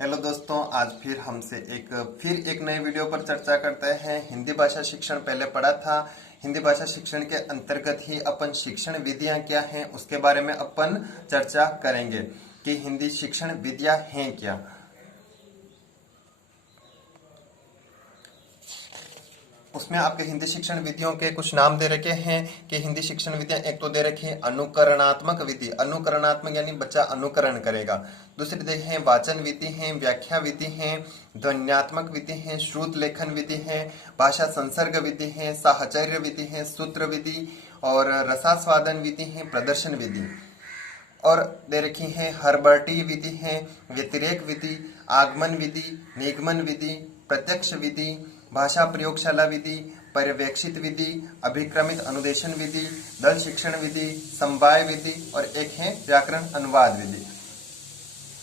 Hello दोस्तों, आज फिर एक नए वीडियो पर चर्चा करते हैं। हिंदी भाषा शिक्षण पहले पढ़ा था। हिंदी भाषा शिक्षण के अंतर्गत ही अपन शिक्षण विधियां क्या हैं उसके बारे में अपन चर्चा करेंगे कि हिंदी शिक्षण विधियां हैं क्या। उसमें आपके हिंदी शिक्षण विधियों के कुछ नाम दे रखे हैं कि हिंदी शिक्षण विधियां एक तो दे रखी है अनुकरणात्मक विधि, अनुकरणात्मक यानी बच्चा अनुकरण करेगा। दूसरी दे है वाचन विधि है, व्याख्या विधि है, ध्वन्यात्मक विधि है, श्रुत लेखन विधि है, भाषा संसर्ग विधि है, साहचर्य विधि है, सूत्र विधि और रसास्वादन विधि है, प्रदर्शन विधि और दे रखी है हर्बर्टी विधि है, व्यतिरेक विधि, आगमन विधि, निगमन विधि, प्रत्यक्ष विधि, भाषा प्रयोगशाला विधि, पर्यवेक्षित विधि, अभिक्रमित अनुदेशन विधि, दल शिक्षण विधि, समवाय विधि और एक है व्याकरण अनुवाद विधि।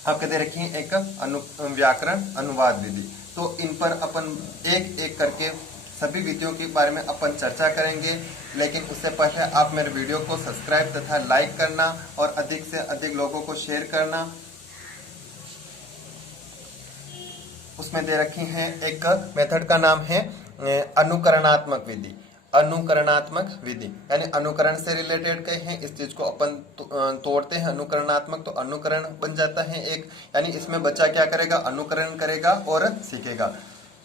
आपके दे रखी है एक व्याकरण अनुवाद विधि। तो इन पर अपन एक एक करके सभी विधियों के बारे में अपन चर्चा करेंगे, लेकिन उससे पहले आप मेरे वीडियो को सब्सक्राइब तथा लाइक करना और अधिक से अधिक लोगों को शेयर करना। उसमें दे रखी है एक मेथड का नाम है अनुकरणात्मक विधि। अनुकरणात्मक विधि यानी अनुकरण से रिलेटेड कहे हैं, इस चीज को अपन तोड़ते हैं अनुकरणात्मक तो अनुकरण बन जाता है एक, यानी इसमें बच्चा क्या करेगा, अनुकरण करेगा और सीखेगा।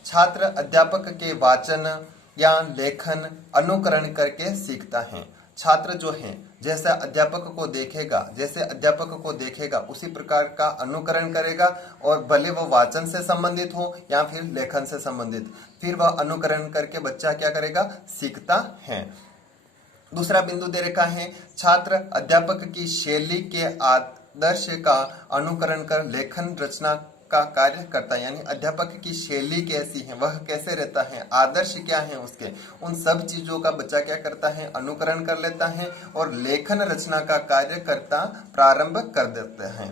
छात्र अध्यापक के वाचन या लेखन अनुकरण करके सीखता है। छात्र जो है जैसा अध्यापक को देखेगा उसी प्रकार का अनुकरण करेगा और भले वो वाचन से संबंधित हो या फिर लेखन से संबंधित, फिर वह अनुकरण करके बच्चा क्या करेगा, सीखता है। दूसरा बिंदु दे रखा है छात्र अध्यापक की शैली के आदर्श का अनुकरण कर लेखन रचना का कार्य करता है। यानी अध्यापक की शैली कैसी है, वह कैसे रहता है, आदर्श क्या है उसके, उन सब चीजों का बच्चा क्या करता है, अनुकरण कर लेता है और लेखन रचना का कार्य करता प्रारंभ कर देते हैं।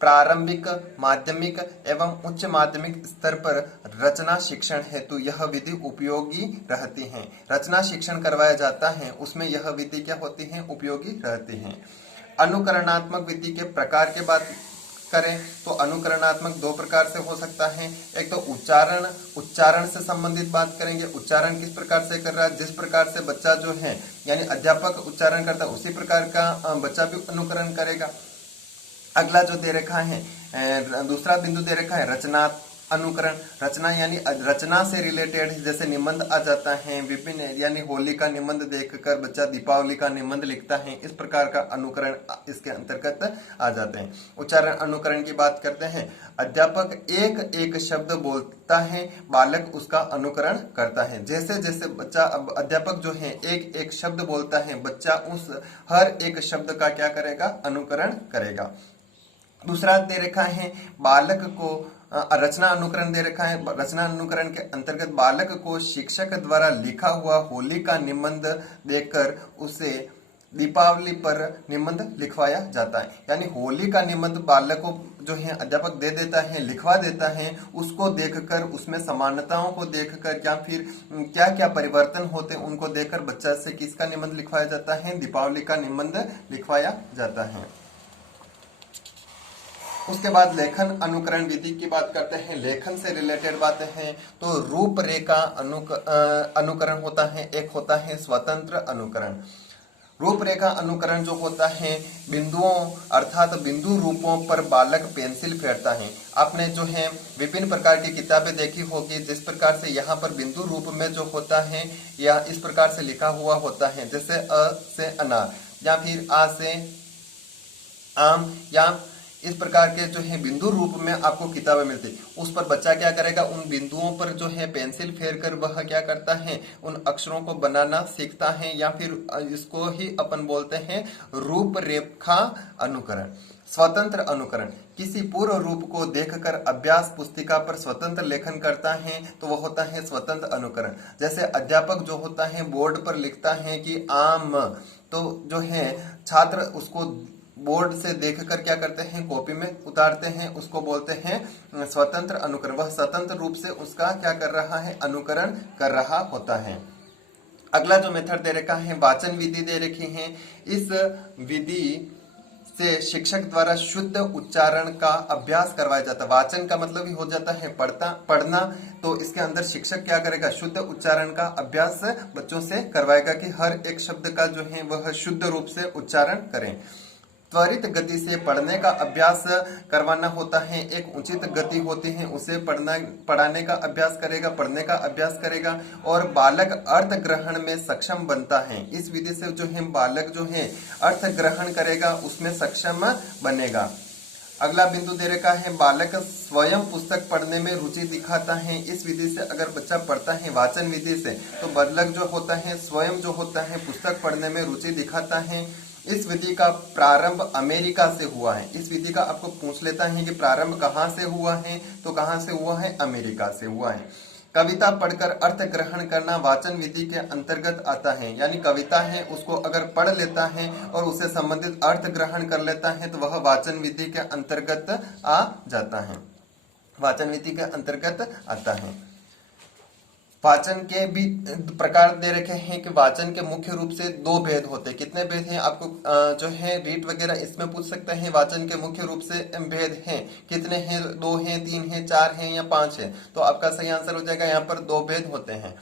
प्रारंभिक, माध्यमिक एवं उच्च माध्यमिक स्तर पर रचना शिक्षण हेतु यह विधि उपयोगी रहती है। रचना शिक्षण करवाया जाता है, उसमें यह विधि क्या होती है, उपयोगी रहती है। अनुकरणात्मक विधि के प्रकार के बात करें तो अनुकरणात्मक दो प्रकार से हो सकता है। एक तो उच्चारण से संबंधित बात करेंगे। उच्चारण किस प्रकार से कर रहा है, जिस प्रकार से बच्चा जो है यानी अध्यापक उच्चारण करता है उसी प्रकार का बच्चा भी अनुकरण करेगा। अगला जो दे रखा है दूसरा बिंदु दे रखा है रचना अनुकरण। रचना यानी रचना से रिलेटेड जैसे निबंध आ जाता है, विभिन्न यानी होली का निबंध देखकर बच्चा दीपावली का निबंध लिखता है, इस प्रकार का अनुकरण इसके अंतर्गत आ जाते हैं। उच्चारण अनुकरण की बात करते हैं। अध्यापक एक एक शब्द बोलता है, बालक उसका अनुकरण करता है। जैसे जैसे बच्चा अध्यापक जो है एक एक शब्द बोलता है, बच्चा उस हर एक शब्द का क्या करेगा, अनुकरण करेगा। दूसरा दे रखा है बालक को रचना अनुकरण दे रखा है। रचना अनुकरण के अंतर्गत बालक को शिक्षक द्वारा लिखा हुआ होली का निबंध देकर उसे दीपावली पर निबंध लिखवाया जाता है। यानी होली का निबंध बालक को जो है अध्यापक दे देता है, लिखवा देता है, उसको देखकर उसमें समानताओं को देखकर या फिर क्या क्या परिवर्तन होते हैं उनको देखकर बच्चा से किसका निबंध लिखवाया जाता है, दीपावली का निबंध लिखवाया जाता है। उसके बाद लेखन अनुकरण विधि की बात करते हैं। लेखन से रिलेटेड बातें हैं तो रूपरेखा अनुकरण होता है, एक होता है स्वतंत्र अनुकरण। रूपरेखा अनुकरण जो होता है बिंदुओं अर्थात बिंदु रूपों पर बालक पेंसिल फेरता है। आपने जो है विभिन्न प्रकार की किताबें देखी होगी, जिस प्रकार से यहाँ पर बिंदु रूप में जो होता है या इस प्रकार से लिखा हुआ होता है, जैसे अ से अनार या फिर आ से आम या इस प्रकार के जो है बिंदु रूप में आपको किताबें मिलती, उस पर बच्चा क्या करेगा, उन बिंदुओं पर जो है पेंसिल फेर कर वह क्या करता है, उन अक्षरों को बनाना सीखता है या फिर इसको ही अपन बोलते हैं रूपरेखा अनुकरण। स्वतंत्र अनुकरण किसी पूर्व रूप को देखकर अभ्यास पुस्तिका पर स्वतंत्र लेखन करता है तो वह होता है स्वतंत्र अनुकरण। जैसे अध्यापक जो होता है बोर्ड पर लिखता है कि आम, तो जो है छात्र उसको बोर्ड से देखकर क्या करते हैं, कॉपी में उतारते हैं, उसको बोलते हैं स्वतंत्र अनुकरण। वह स्वतंत्र रूप से उसका क्या कर रहा है, अनुकरण कर रहा होता है। अगला जो मेथड दे रखा है वाचन विधि दे रखी है। इस विधि से शिक्षक द्वारा शुद्ध उच्चारण का अभ्यास करवाया जाता है। वाचन का मतलब ही हो जाता है पढ़ना, तो इसके अंदर शिक्षक क्या करेगा, शुद्ध उच्चारण का अभ्यास बच्चों से करवाएगा कि हर एक शब्द का जो है वह शुद्ध रूप से उच्चारण करें। त्वरित गति से पढ़ने का अभ्यास करवाना होता है। एक उचित गति होती है, उसे पढ़ाने का अभ्यास करेगा, पढ़ने का अभ्यास करेगा और बालक अर्थ ग्रहण में सक्षम बनता है। इस विधि से जो है बालक जो है अर्थ ग्रहण करेगा, उसमें सक्षम बनेगा। अगला बिंदु दे रखा है, बालक स्वयं पुस्तक पढ़ने में रुचि दिखाता है। इस विधि से अगर बच्चा पढ़ता है वाचन विधि से, तो बालक जो होता है स्वयं जो होता है पुस्तक पढ़ने में रुचि दिखाता है। इस विधि का प्रारंभ अमेरिका से हुआ है। इस विधि का आपको पूछ लेता है कि प्रारंभ कहाँ से हुआ है, तो कहाँ से हुआ है, अमेरिका से हुआ है। कविता पढ़कर अर्थ ग्रहण करना वाचन विधि के अंतर्गत आता है। यानी कविता है उसको अगर पढ़ लेता है और उसे संबंधित अर्थ ग्रहण कर लेता है तो वह वाचन विधि के अंतर्गत आ जाता है, वाचन विधि के अंतर्गत आता है। वाचन के भी प्रकार दे रखे हैं कि वाचन के मुख्य रूप से दो भेद होते हैं। कितने भेद हैं आपको जो है रीट वगैरह इसमें पूछ सकते हैं। वाचन के मुख्य रूप से भेद हैं कितने हैं, 2 हैं, 3 हैं, 4 हैं या 5 है, तो आपका सही आंसर हो जाएगा यहाँ पर 2 भेद होते हैं।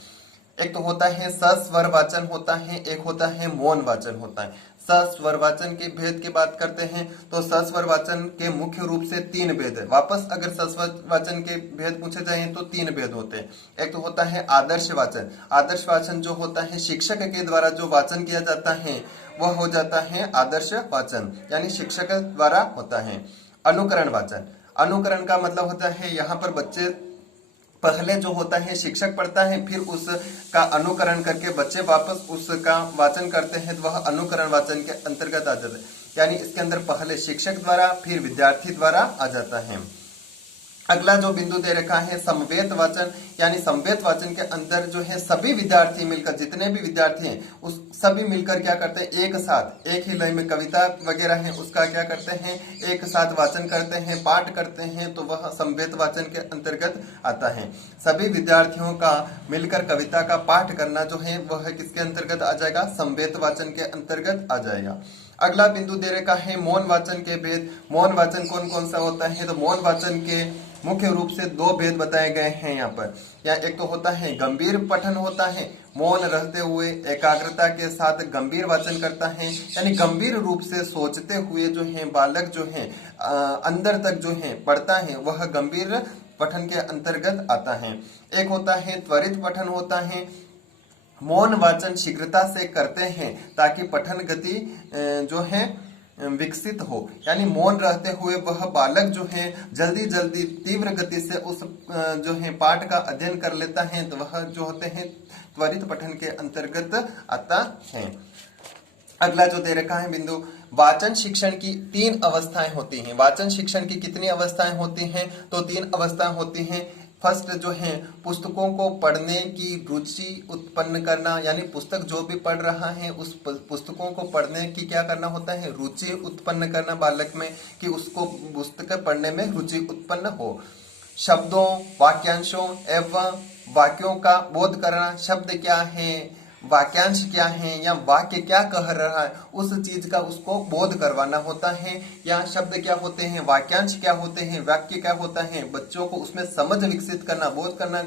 एक तो होता है सस्वर वाचन होता है, एक होता है मौन वाचन होता है। सस्वर वाचन के भेद की बात करते हैं तो सस्वर वाचन के मुख्य रूप से 3 भेद है। वापस अगर सस्वर वाचन के भेद पूछे जाए तो 3 भेद होते हैं। एक तो होता है आदर्श वाचन। आदर्श वाचन जो होता है शिक्षक के द्वारा जो वाचन किया जाता है वह हो जाता है आदर्श वाचन, यानी शिक्षक द्वारा होता है। अनुकरण वाचन, अनुकरण का मतलब होता है यहाँ पर बच्चे पहले जो होता है शिक्षक पढ़ता है, फिर उसका अनुकरण करके बच्चे वापस उसका वाचन करते हैं, तो वह अनुकरण वाचन के अंतर्गत आ जाता है। यानी इसके अंदर पहले शिक्षक द्वारा फिर विद्यार्थी द्वारा आ जाता है। अगला जो बिंदु दे रखा है समवेत वाचन, यानी समवेत वाचन के अंदर जो है सभी विद्यार्थी मिलकर, जितने भी विद्यार्थी हैं उस सभी मिलकर क्या करते हैं, एक साथ एक ही लय में कविता वगैरह है उसका क्या करते हैं, एक साथ वाचन करते हैं, पाठ करते हैं, तो वह समवेत वाचन के अंतर्गत आता है। सभी विद्यार्थियों का मिलकर कविता का पाठ करना जो है वह किसके अंतर्गत आ जाएगा, समवेत वाचन के अंतर्गत आ जाएगा। अगला बिंदु दे रखा है मौन वाचन के भेद। मौन वाचन कौन कौन सा होता है, तो मौन वाचन के मुख्य रूप से 2 भेद बताए गए हैं यहाँ पर। यहाँ एक तो होता है गंभीर पठन होता है, मौन रहते हुए एकाग्रता के साथ गंभीर वाचन करता है, यानी गंभीर रूप से सोचते हुए जो है बालक जो है अंदर तक जो है पढ़ता है, वह गंभीर पठन के अंतर्गत आता है। एक होता है त्वरित पठन होता है, मौन वाचन शीघ्रता से करते हैं ताकि पठन गति जो है विकसित हो, यानी मौन रहते हुए वह बालक जो है जल्दी जल्दी तीव्र गति से उस जो है पाठ का अध्ययन कर लेता है, तो वह जो होते हैं त्वरित पठन के अंतर्गत आता है। अगला जो दे रखा है बिंदु, वाचन शिक्षण की 3 अवस्थाएं होती हैं। वाचन शिक्षण की कितनी अवस्थाएं होती हैं, तो 3 अवस्थाएं होती हैं। फर्स्ट जो है पुस्तकों को पढ़ने की रुचि उत्पन्न करना, यानी पुस्तक जो भी पढ़ रहा है उस पुस्तकों को पढ़ने की क्या करना होता है, रुचि उत्पन्न करना बालक में, कि उसको पुस्तक पढ़ने में रुचि उत्पन्न हो। शब्दों, वाक्यांशों एवं वाक्यों का बोध करना, शब्द क्या है, वाक्यांश क्या है या वाक्य क्या कह रहा है, उस चीज का उसको बोध करवाना होता है। या शब्द क्या होते हैं, वाक्यांश क्या होते हैं, वाक्य क्या होता है, बच्चों को उसमें समझ विकसित करना। बोध करना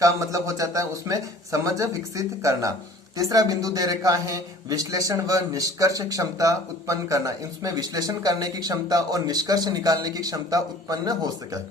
का मतलब हो जाता है उसमें समझ विकसित करना। तीसरा बिंदु दे रखा है विश्लेषण व निष्कर्ष क्षमता उत्पन्न करना। इसमें विश्लेषण करने की क्षमता और निष्कर्ष निकालने की क्षमता उत्पन्न हो सके।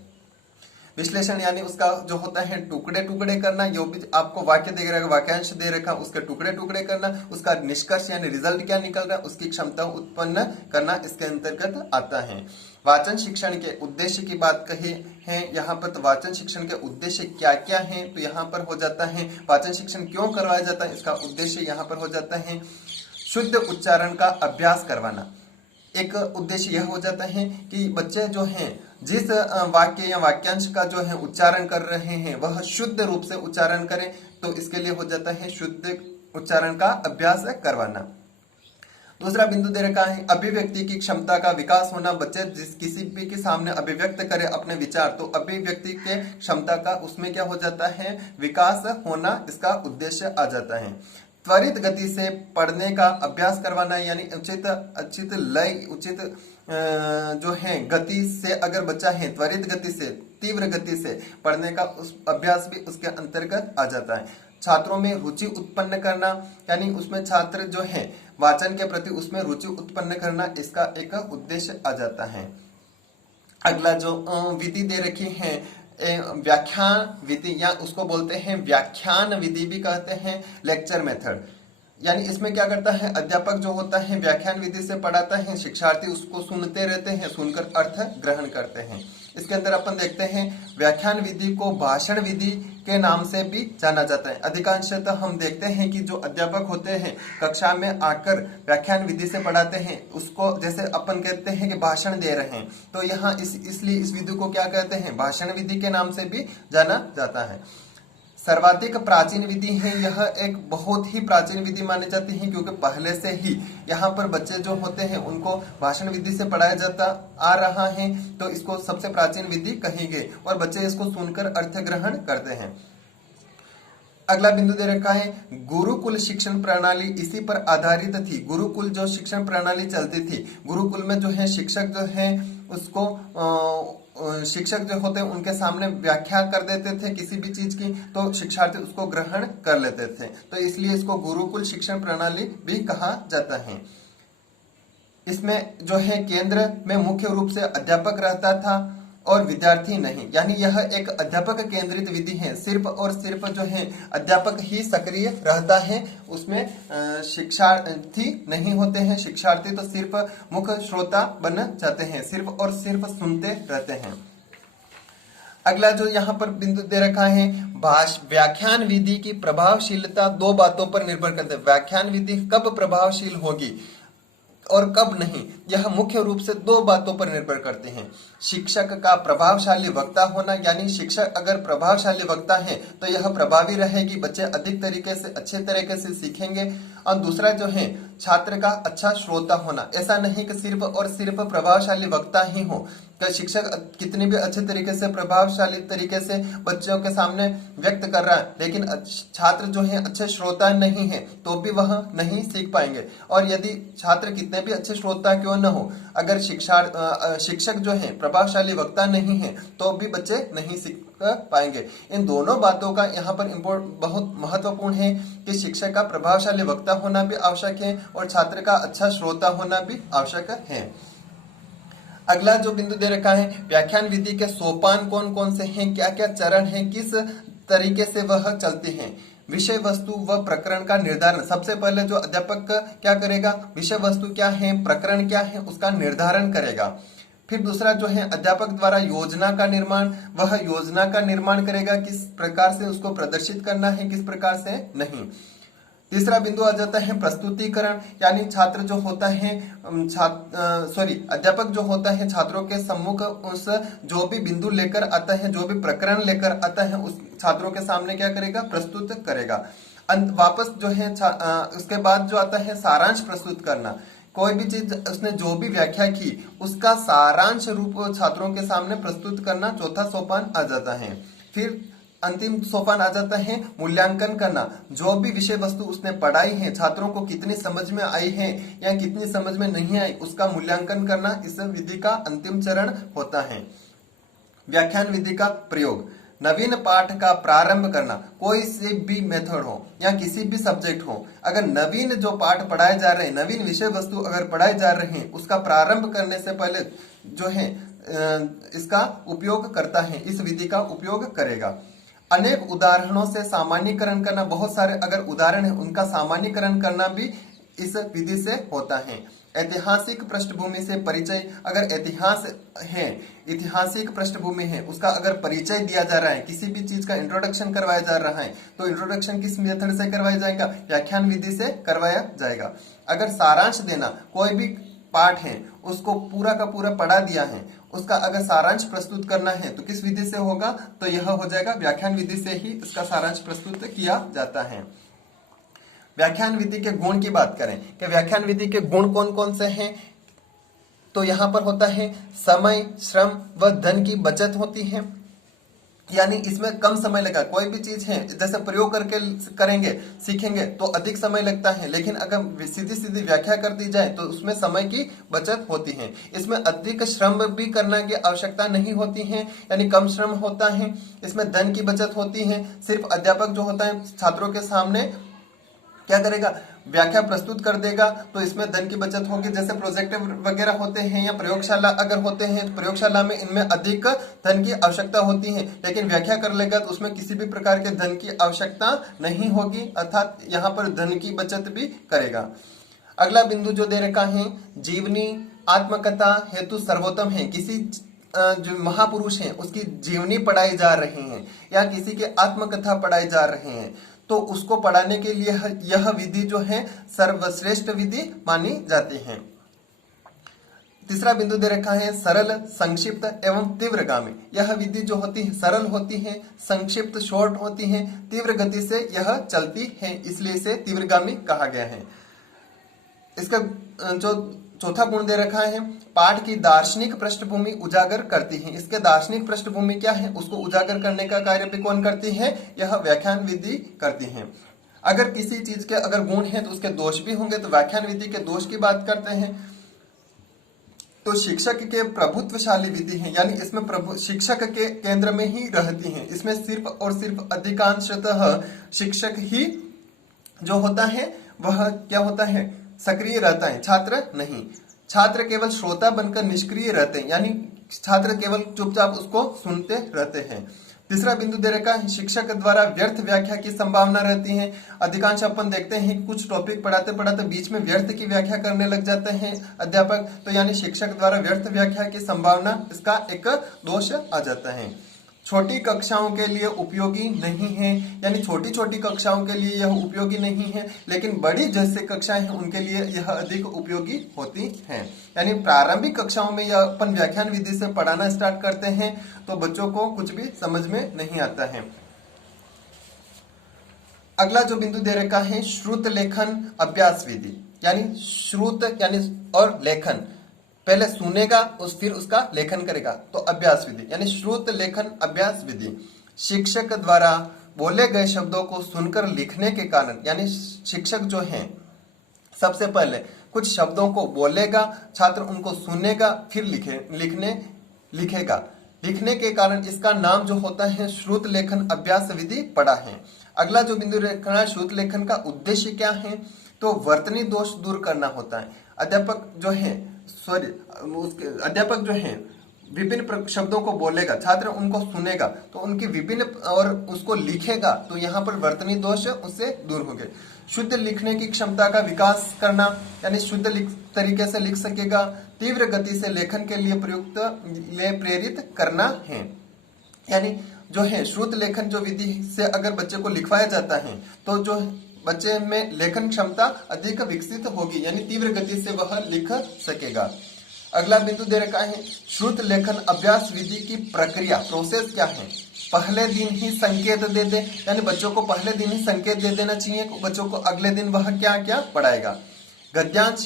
विश्लेषण यानी उसका जो होता है टुकड़े टुकड़े करना, जो भी आपको वाक्य दे रखा, वाक्यांश दे रखा, उसके टुकड़े टुकड़े करना, उसका निष्कर्ष यानी रिजल्ट क्या निकल रहा है उसकी क्षमता उत्पन्न करना इसके अंतर्गत आता है। वाचन शिक्षण के उद्देश्य की बात कही है यहाँ पर, तो वाचन शिक्षण के उद्देश्य क्या क्या है, तो यहाँ पर हो जाता है वाचन शिक्षण क्यों करवाया जाता है, इसका उद्देश्य यहाँ पर हो जाता है शुद्ध उच्चारण का अभ्यास करवाना। एक उद्देश्य यह हो जाता है कि बच्चे जो हैं जिस वाक्य या वाक्यांश का जो है उच्चारण कर रहे हैं वह शुद्ध रूप से उच्चारण करें, तो इसके लिए हो जाता है शुद्ध उच्चारण का अभ्यास करवाना। दूसरा बिंदु दे रखा है अभिव्यक्ति की क्षमता का विकास होना। बच्चे जिस किसी भी के सामने अभिव्यक्त करे अपने विचार, तो अभिव्यक्ति के क्षमता का उसमें क्या हो जाता है, विकास होना, इसका उद्देश्य आ जाता है। त्वरित गति से पढ़ने का अभ्यास करवाना, यानी उचित लय, उचित जो है गति से अगर बच्चा है त्वरित गति से, तीव्र गति से पढ़ने का उस अभ्यास भी उसके अंतर्गत आ जाता है। छात्रों में रुचि उत्पन्न करना, यानी उसमें छात्र जो है वाचन के प्रति उसमें रुचि उत्पन्न करना, इसका एक उद्देश्य आ जाता है। अगला जो विधि दे रखी है व्याख्यान विधि, या उसको बोलते हैं व्याख्यान विधि भी कहते हैं, लेक्चर मेथड। यानी इसमें क्या करता है, अध्यापक जो होता है व्याख्यान विधि से पढ़ाता है, शिक्षार्थी उसको सुनते रहते हैं, सुनकर अर्थ ग्रहण करते हैं। इसके अंदर अपन देखते हैं व्याख्यान विधि को भाषण विधि के नाम से भी जाना जाता है। अधिकांशतः हम देखते हैं कि जो अध्यापक होते हैं कक्षा में आकर व्याख्यान विधि से पढ़ाते हैं, उसको जैसे अपन कहते हैं कि भाषण दे रहे हैं, तो यहाँ इसलिए इस विधि को क्या कहते हैं, भाषण विधि के नाम से भी जाना जाता है। सर्वाधिक प्राचीन विधि है, यह एक बहुत ही प्राचीन विधि मानी जाती है, क्योंकि पहले से ही यहाँ पर बच्चे जो होते हैं उनको भाषण विधि से पढ़ाया जाता आ रहा है, तो इसको सबसे प्राचीन विधि कही गई और बच्चे इसको सुनकर अर्थ ग्रहण करते हैं। अगला बिंदु दे रखा है गुरुकुल शिक्षण प्रणाली इसी पर आधारित थी। गुरुकुल जो शिक्षण प्रणाली चलती थी, गुरुकुल में जो है शिक्षक जो है उसको शिक्षक जो होते हैं उनके सामने व्याख्या कर देते थे किसी भी चीज की, तो शिक्षार्थी उसको ग्रहण कर लेते थे, तो इसलिए इसको गुरुकुल शिक्षण प्रणाली भी कहा जाता है। इसमें जो है केंद्र में मुख्य रूप से अध्यापक रहता था और विद्यार्थी नहीं, यानी यह एक अध्यापक केंद्रित विधि है। सिर्फ और सिर्फ जो है अध्यापक ही सक्रिय रहता है, उसमें शिक्षार्थी नहीं होते हैं। शिक्षार्थी तो सिर्फ मुख्य श्रोता बन जाते हैं, सिर्फ और सिर्फ सुनते रहते हैं। अगला जो यहाँ पर बिंदु दे रखा है व्याख्यान विधि की प्रभावशीलता दो बातों पर निर्भर करते हैं। व्याख्यान विधि कब प्रभावशील होगी और कब नहीं, यह मुख्य रूप से दो बातों पर निर्भर करते हैं। शिक्षक का प्रभावशाली वक्ता होना, यानी शिक्षक अगर प्रभावशाली वक्ता है तो यह प्रभावी रहेगी, बच्चे अधिक तरीके से अच्छे तरीके से सीखेंगे। और दूसरा जो है छात्र का अच्छा श्रोता होना, ऐसा नहीं कि सिर्फ और सिर्फ प्रभावशाली वक्ता ही हो, कि शिक्षक कितने भी अच्छे तरीके से प्रभावशाली तरीके से बच्चों के सामने व्यक्त कर रहा है, लेकिन छात्र जो है अच्छे श्रोता नहीं है तो भी वह नहीं सीख पाएंगे। और यदि छात्र कितने भी अच्छे श्रोता क्यों न हो, अगर शिक्षक जो है प्रभावशाली वक्ता नहीं है तो भी बच्चे नहीं सीख पाएंगे। इन दोनों बातों का यहाँ पर बहुत महत्वपूर्ण है कि शिक्षक का प्रभावशाली वक्ता होना भी आवश्यक है और छात्र का अच्छा श्रोता होना भी आवश्यक है। अगला जो बिंदु दे रखा है व्याख्यान विधि के सोपान कौन कौन से हैं, क्या क्या चरण हैं, किस तरीके से वह चलते हैं। विषय वस्तु व प्रकरण का निर्धारण, सबसे पहले जो अध्यापक क्या करेगा, विषय वस्तु क्या है, प्रकरण क्या है, उसका निर्धारण करेगा। फिर दूसरा जो है अध्यापक द्वारा योजना का निर्माण, वह योजना का निर्माण करेगा, किस प्रकार से उसको प्रदर्शित करना है, किस प्रकार से नहीं। तीसरा बिंदु आ जाता है प्रस्तुतिकरण, यानी छात्र जो होता है अध्यापक जो होता है छात्रों के सम्मुख उस जो भी बिंदु लेकर आता है, जो भी प्रकरण लेकर आता है, उस छात्रों के सामने क्या करेगा, प्रस्तुत करेगा। वापस जो है उसके बाद जो आता है सारांश प्रस्तुत करना, कोई भी चीज उसने जो भी व्याख्या की उसका सारांश रूप छात्रों के सामने प्रस्तुत करना चौथा सोपान आ जाता है। फिर अंतिम सोपान आ जाता है मूल्यांकन करना, जो भी विषय वस्तु उसने पढ़ाई है छात्रों को कितनी समझ में आई है या कितनी समझ में नहीं आई, उसका मूल्यांकन करना इस विधि का अंतिम चरण होता है। व्याख्यान विधि का प्रयोग, नवीन पाठ का प्रारंभ करना, कोई से भी मेथड हो या किसी भी सब्जेक्ट हो, अगर नवीन जो पाठ पढ़ाए जा रहे हैं, नवीन विषय वस्तु अगर पढ़ाए जा रहे हैं, उसका प्रारंभ करने से पहले जो है इसका उपयोग करता है, इस विधि का उपयोग करेगा। अनेक उदाहरणों से सामान्यीकरण करना, बहुत सारे अगर उदाहरण है उनका सामान्यीकरण करना भी इस विधि से होता है। ऐतिहासिक पृष्ठभूमि से परिचय, अगर इतिहास है, ऐतिहासिक पृष्ठभूमि है, उसका अगर परिचय दिया जा रहा है, किसी भी चीज का इंट्रोडक्शन करवाया जा रहा है, तो इंट्रोडक्शन किस मेथड से करवाया जाएगा, व्याख्यान विधि से करवाया जाएगा। अगर सारांश देना, कोई भी पाठ है उसको पूरा का पूरा पढ़ा दिया है, उसका अगर सारांश प्रस्तुत करना है तो किस विधि से होगा, तो यह हो जाएगा व्याख्यान विधि से ही इसका सारांश प्रस्तुत किया जाता है। व्याख्यान विधि के गुण की बात करें कि व्याख्यान विधि के गुण कौन कौन से हैं, तो यहाँ पर होता है समय, श्रम व धन की बचत होती है। यानी इसमें कम समय लगा। कोई भी चीज है जैसे प्रयोग करके करेंगे सीखेंगे तो अधिक समय लगता है, लेकिन अगर सीधी सीधी व्याख्या कर दी जाए तो उसमें समय की बचत होती है। इसमें अधिक श्रम भी करने की आवश्यकता नहीं होती है, यानी कम श्रम होता है। इसमें धन की बचत होती है। सिर्फ अध्यापक जो होता है छात्रों के सामने क्या करेगा, व्याख्या प्रस्तुत कर देगा, तो इसमें धन की बचत होगी। जैसे प्रोजेक्ट वगैरह होते हैं या प्रयोगशाला अगर होते हैं तो प्रयोगशाला में इनमें अधिक धन की आवश्यकता होती है, लेकिन व्याख्या कर लेगा तो उसमें किसी भी प्रकार के धन की आवश्यकता नहीं होगी, अर्थात यहाँ पर धन की बचत भी करेगा। अगला बिंदु जो दे रखा है, जीवनी आत्मकथा हेतु सर्वोत्तम है। किसी जो महापुरुष हैं उसकी जीवनी पढ़ाई जा रही है या किसी के आत्मकथा पढ़ाई जा रहे हैं तो उसको पढ़ाने के लिए यह विधि जो है सर्वश्रेष्ठ विधि मानी जाती है। तीसरा बिंदु दे रखा है, सरल संक्षिप्त एवं तीव्रगामी। यह विधि जो होती है सरल होती है, संक्षिप्त शॉर्ट होती है, तीव्र गति से यह चलती है, इसलिए इसे तीव्रगामी कहा गया है। इसका जो चौथा गुण दे रखा है, पाठ की दार्शनिक पृष्ठभूमि उजागर करती है। इसके दार्शनिक पृष्ठभूमि क्या है उसको उजागर करने का कार्य भी कौन करती है, यह व्याख्यान विधि करती है। अगर किसी चीज के अगर गुण है तो उसके दोष भी होंगे, तो व्याख्यान विधि के दोष की बात करते हैं। तो शिक्षक के प्रभुत्वशाली विधि है, यानी इसमें शिक्षक के केंद्र में ही रहती है। इसमें सिर्फ और सिर्फ अधिकांशतः शिक्षक ही जो होता है वह क्या होता है, सक्रिय रहता है, छात्र नहीं। छात्र केवल श्रोता बनकर निष्क्रिय रहते हैं, यानी छात्र केवल चुपचाप उसको सुनते रहते हैं। तीसरा बिंदु दे रखा है, शिक्षक द्वारा व्यर्थ व्याख्या की संभावना रहती है। अधिकांश अपन देखते हैं कुछ टॉपिक पढ़ाते पढ़ाते बीच में व्यर्थ की व्याख्या करने लग जाते हैं अध्यापक, तो यानी शिक्षक द्वारा व्यर्थ व्याख्या की संभावना, इसका एक दोष आ जाता है। छोटी कक्षाओं के लिए उपयोगी नहीं है, यानी छोटी छोटी कक्षाओं के लिए यह उपयोगी नहीं है, लेकिन बड़ी जैसे कक्षाएं हैं उनके लिए यह अधिक उपयोगी होती हैं। यानी प्रारंभिक कक्षाओं में यह अपन व्याख्यान विधि से पढ़ाना स्टार्ट करते हैं तो बच्चों को कुछ भी समझ में नहीं आता है। अगला जो बिंदु दे रखा है, श्रुत लेखन अभ्यास विधि, यानी श्रुत यानी और लेखन, पहले सुनेगा फिर उसका लेखन करेगा, तो अभ्यास विधि यानी श्रुत लेखन अभ्यास विधि। शिक्षक द्वारा बोले गए शब्दों को सुनकर लिखने के कारण, यानी शिक्षक जो है सबसे पहले कुछ शब्दों को बोलेगा, छात्र उनको सुनेगा फिर लिखेगा। लिखने के कारण इसका नाम जो होता है श्रुत लेखन अभ्यास विधि पड़ा है। अगला जो बिंदु रखना है, श्रुत लेखन का उद्देश्य क्या है, तो वर्तनी दोष दूर करना होता है। अध्यापक जो है विभिन्न शब्दों को बोलेगा, छात्र उनको सुनेगा तो उनकी विभिन्न और उसको लिखेगा, तो यहाँ पर वर्तनी दोष उससे दूर होंगे। शुद्ध लिखने की क्षमता का विकास करना, यानी शुद्ध तरीके से लिख सकेगा। तीव्र गति से लेखन के लिए प्रेरित करना है, यानी जो है श्रुत लेखन जो विधि से अगर बच्चे को लिखवाया जाता है तो जो बच्चे में लेखन क्षमता अधिक विकसित होगी, यानी तीव्र गति से वह लिख सकेगा। अगला बिंदु दे रखा है, श्रुत लेखन अभ्यास विधि की प्रक्रिया प्रोसेस क्या है। पहले दिन ही संकेत दे दे, यानी बच्चों को पहले दिन ही संकेत दे देना चाहिए बच्चों को अगले दिन वह क्या क्या पढ़ाएगा। गद्यांश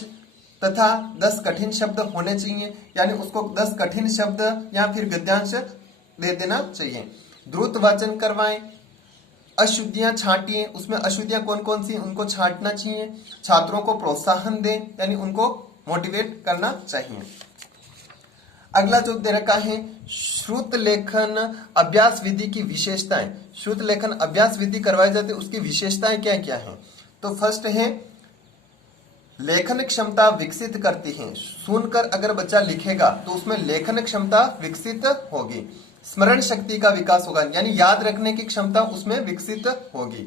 तथा 10 कठिन शब्द होने चाहिए, यानी उसको 10 कठिन शब्द या फिर गद्यांश दे देना चाहिए। द्रुत वाचन करवाएं। अशुद्धियां छांटिए, उसमें अशुद्धियां कौन कौन सी उनको छांटना चाहिए। छात्रों को प्रोत्साहन दें, यानी उनको मोटिवेट करना चाहिए। अगला जो दे रखा है, श्रुत लेखन अभ्यास विधि की विशेषताएं। श्रुत लेखन अभ्यास विधि करवाई जाती है, उसकी विशेषताएं क्या क्या है। तो फर्स्ट है लेखन क्षमता विकसित करती है। सुनकर अगर बच्चा लिखेगा तो उसमें लेखन क्षमता विकसित होगी। स्मरण शक्ति का विकास होगा, यानी याद रखने की क्षमता उसमें विकसित होगी।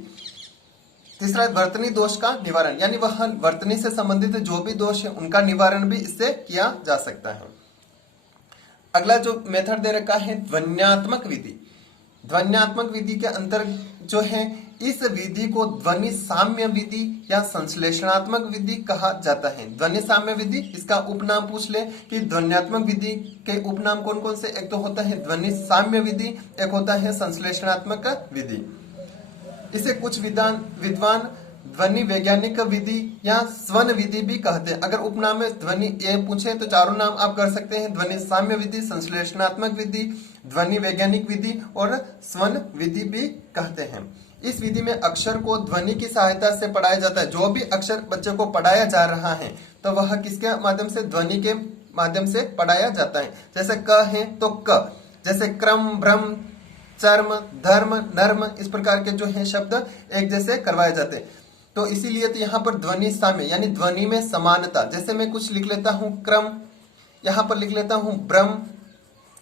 तीसरा वर्तनी दोष का निवारण, यानी वह वर्तनी से संबंधित जो भी दोष है उनका निवारण भी इससे किया जा सकता है। अगला जो मेथड दे रखा है, ध्वन्यात्मक विधि। ध्वन्यात्मक विधि के अंतर जो है, इस विधि को ध्वनि साम्य विधि या संश्लेषणात्मक विधि कहा जाता है। ध्वनि साम्य विधि, इसका उपनाम पूछ ले कि ध्वन्यात्मक विधि के उपनाम कौन कौन से। एक तो होता है ध्वनि साम्य विधि, एक होता है संश्लेषणात्मक विधि। इसे कुछ विद्वान ध्वनि वैज्ञानिक विधि या स्वन विधि भी कहते हैं। अगर उपनाम में ध्वनि ये पूछे तो चारों नाम आप कर सकते हैं, ध्वनि साम्य विधि, संश्लेषणात्मक विधि, ध्वनि वैज्ञानिक विधि और स्वन विधि भी कहते हैं। इस विधि में अक्षर को ध्वनि की सहायता से पढ़ाया जाता है। जो भी अक्षर बच्चे को पढ़ाया जा रहा है तो वह किसके माध्यम से, ध्वनि के माध्यम से पढ़ाया जाता है। जैसे क है तो क, जैसे क्रम, भ्रम, चर्म, धर्म, नर्म, इस प्रकार के जो है शब्द एक जैसे करवाए जाते हैं। तो इसीलिए तो यहाँ पर ध्वनि साम्य यानी ध्वनि में समानता, जैसे मैं कुछ लिख लेता हूँ क्रम, यहाँ पर लिख लेता हूँ ब्रह्म,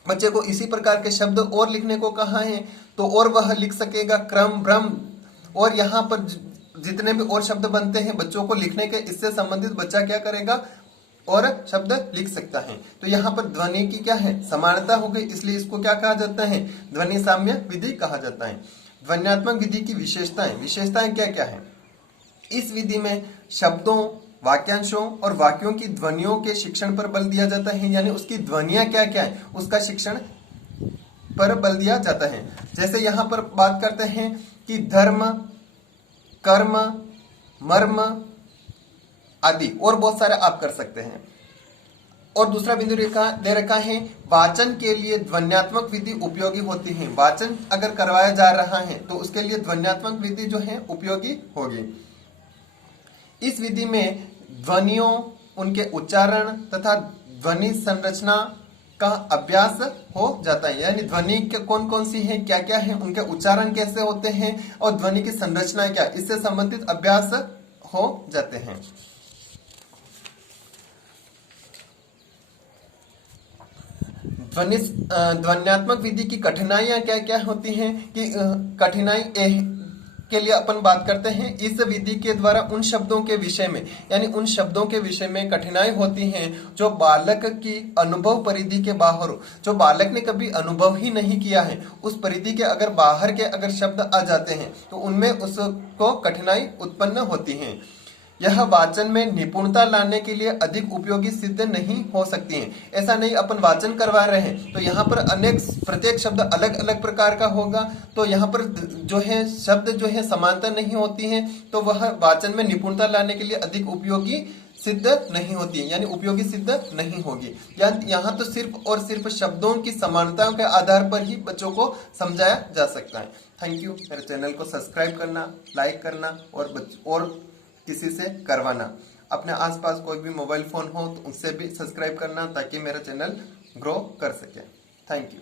बच्चे को इसी प्रकार के शब्द और लिखने को कहा है तो और वह लिख सकेगा क्रम, ब्रह्म, और यहाँ पर जितने भी और शब्द बनते हैं बच्चों को लिखने के, इससे संबंधित बच्चा क्या करेगा और शब्द लिख सकता है। तो यहाँ पर ध्वनि की क्या है, समानता हो गई, इसलिए इसको क्या कहा जाता है, ध्वनि साम्य विधि कहा जाता है। ध्वन्यात्मक विधि की विशेषताएं क्या क्या है। इस विधि में शब्दों, वाक्यांशों और वाक्यों की ध्वनियों के शिक्षण पर बल दिया जाता है, यानी उसकी ध्वनियां क्या क्या है उसका शिक्षण पर बल दिया जाता है। जैसे यहाँ पर बात करते हैं कि धर्म, कर्म, मर्म आदि और बहुत सारे आप कर सकते हैं। और दूसरा बिंदु दे रखा है, वाचन के लिए ध्वन्यात्मक विधि उपयोगी होती है। वाचन अगर करवाया जा रहा है तो उसके लिए ध्वन्यात्मक विधि जो है उपयोगी होगी। इस विधि में ध्वनियों, उनके उच्चारण तथा ध्वनि संरचना का अभ्यास हो जाता है, यानी ध्वनि के कौन कौन सी है, क्या क्या है, उनके उच्चारण कैसे होते हैं और ध्वनि की संरचना क्या, इससे संबंधित अभ्यास हो जाते हैं। ध्वन्यात्मक विधि की कठिनाइयां क्या क्या होती हैं कि कठिनाई के लिए अपन बात करते हैं। इस विधि के द्वारा उन शब्दों के विषय में, यानी उन शब्दों के विषय में कठिनाई होती है जो बालक की अनुभव परिधि के बाहर हो, जो बालक ने कभी अनुभव ही नहीं किया है, उस परिधि के अगर बाहर के अगर शब्द आ जाते हैं तो उनमें उसको कठिनाई उत्पन्न होती है। यह वाचन में निपुणता लाने के लिए अधिक उपयोगी सिद्ध नहीं हो सकती हैं। ऐसा नहीं अपन वाचन करवा रहे हैं तो यहाँ पर प्रत्येक शब्द अलग अलग प्रकार का होगा, तो यहाँ पर जो है शब्द जो है समानता नहीं होती है, तो वह वाचन में निपुणता लाने के लिए अधिक उपयोगी सिद्ध नहीं होती है, यानी उपयोगी सिद्ध नहीं होगी। यहाँ तो सिर्फ और सिर्फ शब्दों की समानता के आधार पर ही बच्चों को समझाया जा सकता है। Thank you. मेरे चैनल को सब्सक्राइब करना, लाइक करना और किसी से करवाना। अपने आसपास कोई भी मोबाइल फोन हो तो उससे भी सब्सक्राइब करना ताकि मेरा चैनल ग्रो कर सके। Thank you.